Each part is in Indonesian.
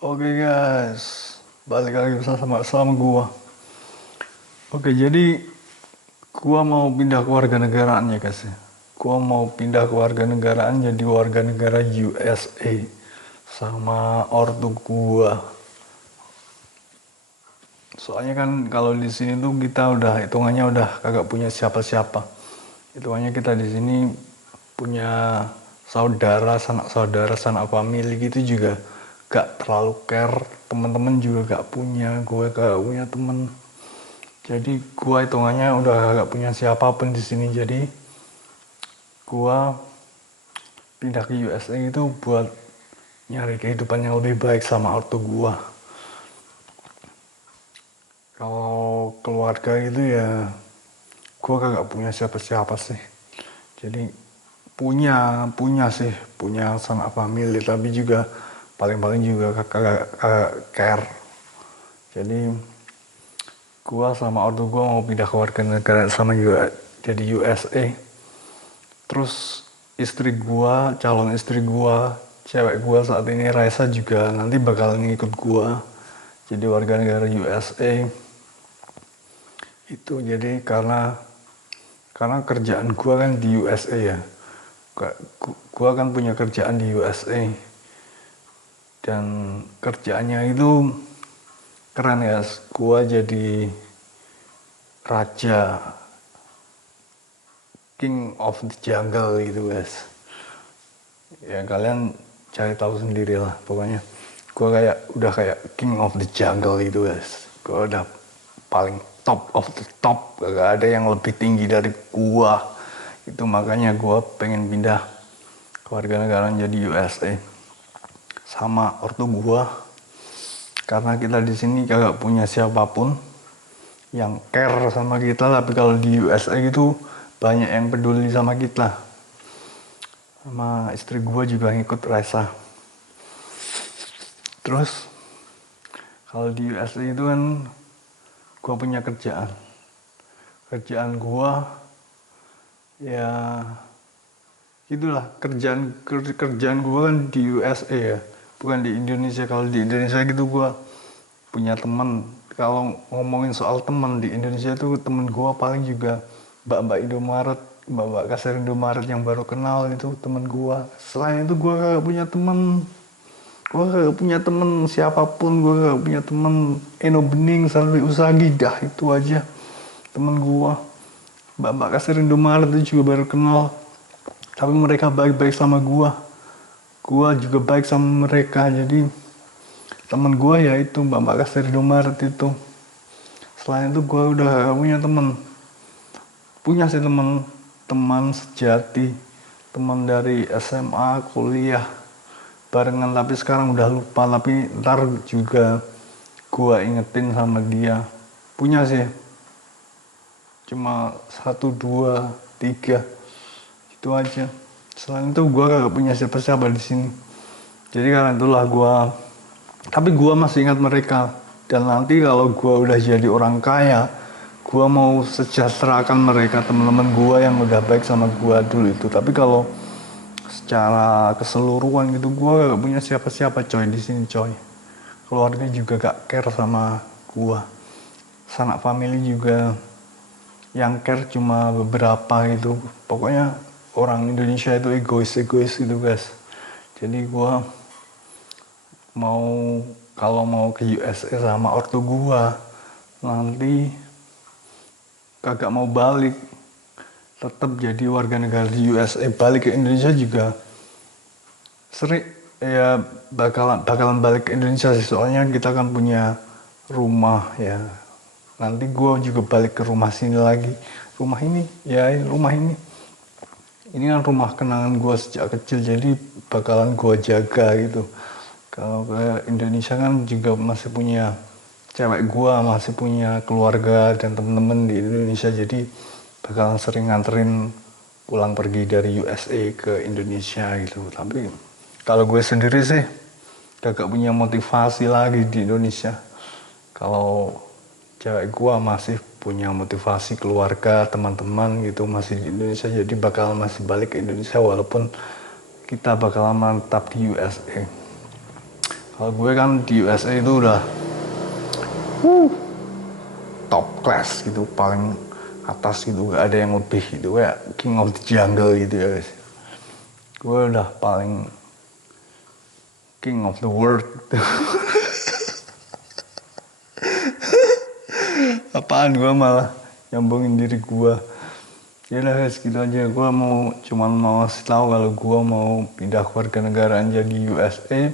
Oke guys, balik lagi sama gua. Oke, jadi gua mau pindah ke warga negaraan ya guys ya. Gua mau pindah ke warga negaraan jadi warga negara USA sama ortu gua. Soalnya kan kalau di sini tuh kita udah hitungannya udah kagak punya siapa-siapa. Hitungannya kita di sini punya saudara, sanak family gitu juga gak terlalu care. Teman-teman juga gak punya, gue gak punya temen. Jadi gue hitungannya udah gak punya siapapun di sini. Jadi gue pindah ke USA itu buat nyari kehidupan yang lebih baik sama ortu gue. Kalau keluarga itu ya gue kagak punya siapa-siapa sih. Jadi punya sanak family, tapi juga paling-paling juga kagak care. Jadi gua sama ortu gua mau pindah ke warga negara sama juga jadi USA. Terus calon istri gua, cewek gua saat ini Raisa juga nanti bakalan ngikut gua jadi warga negara USA. Itu jadi karena kerjaan gua kan di USA ya. Gua kan punya kerjaan di USA dan kerjaannya itu keren ya. Gua jadi raja, king of the jungle gitu guys. Ya kalian cari tahu sendiri lah. Pokoknya gua udah kayak king of the jungle gitu guys. Gua udah paling top of the top, gak ada yang lebih tinggi dari gua. Itu makanya gua pengen pindah warga negara jadi USA sama ortu gua, karena kita di sini kagak punya siapapun yang care sama kita. Tapi kalau di USA gitu banyak yang peduli sama kita. Sama istri gua juga ngikut Raisa. Terus kalau di USA itu kan gua punya kerjaan gua ya itulah. Kerjaan gue kan di USA ya, bukan di Indonesia. Kalau di Indonesia gitu gue punya teman. Kalau ngomongin soal teman di Indonesia tuh, temen gue paling juga mbak-mbak Indomaret, mbak-mbak kasir Indomaret yang baru kenal itu temen gue. Selain itu gue gak punya teman. Gue gak punya temen siapapun. Gue gak punya temen Eno Bening, Salwi Usagi, dah itu aja temen gue. Mbak-mbak kasir Indomaret itu juga baru kenal, tapi mereka baik-baik sama gua juga baik sama mereka. Jadi teman gua ya itu mbak kasir Indomaret itu. Selain itu gua udah gak punya teman. Punya sih teman sejati, teman dari SMA, kuliah barengan, tapi sekarang udah lupa. Tapi ntar juga gua ingetin sama dia. Punya sih, cuma 1, 2, 3 itu aja. Selain itu gue gak punya siapa-siapa di sini. Jadi karena itulah tapi gue masih ingat mereka. Dan nanti kalau gue udah jadi orang kaya, gue mau sejahterakan mereka, teman-teman gue yang udah baik sama gue dulu itu. Tapi kalau secara keseluruhan gitu, gue gak punya siapa-siapa coy di sini coy. Keluarga juga gak care sama gue. Sanak family juga yang care cuma beberapa gitu. Pokoknya orang Indonesia itu egois gitu guys. Jadi gue kalau mau ke USA sama ortu gue nanti kagak mau balik, tetap jadi warga negara di USA. Balik ke Indonesia juga sering ya, bakalan balik ke Indonesia sih. Soalnya kita kan punya rumah ya. Nanti gue juga balik ke rumah sini lagi. Rumah ini kan rumah kenangan gue sejak kecil, jadi bakalan gue jaga gitu. Kalau ke Indonesia kan juga masih punya cewek gue, masih punya keluarga dan temen-temen di Indonesia, jadi bakalan sering nganterin pulang pergi dari USA ke Indonesia gitu. Tapi kalau gue sendiri sih gak punya motivasi lagi di Indonesia. Kalau cewek gue masih punya motivasi, keluarga, teman-teman gitu masih di Indonesia, jadi bakal masih balik ke Indonesia walaupun kita bakal mantap di USA. Kalau gue kan di USA itu udah top class gitu, paling atas gitu, gak ada yang lebih gitu, kayak king of the jungle gitu ya guys. Gue udah paling king of the world gitu. Apaan, gue malah nyambungin diri gue. Ya udah guys, gitu aja. Gue cuman mau kasih tahu kalau gue mau pindah kewarganegaraan jadi USA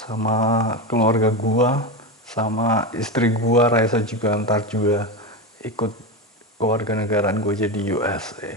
sama keluarga gue, sama istri gue Raisa juga ntar juga ikut kewarganegaraan gue jadi USA.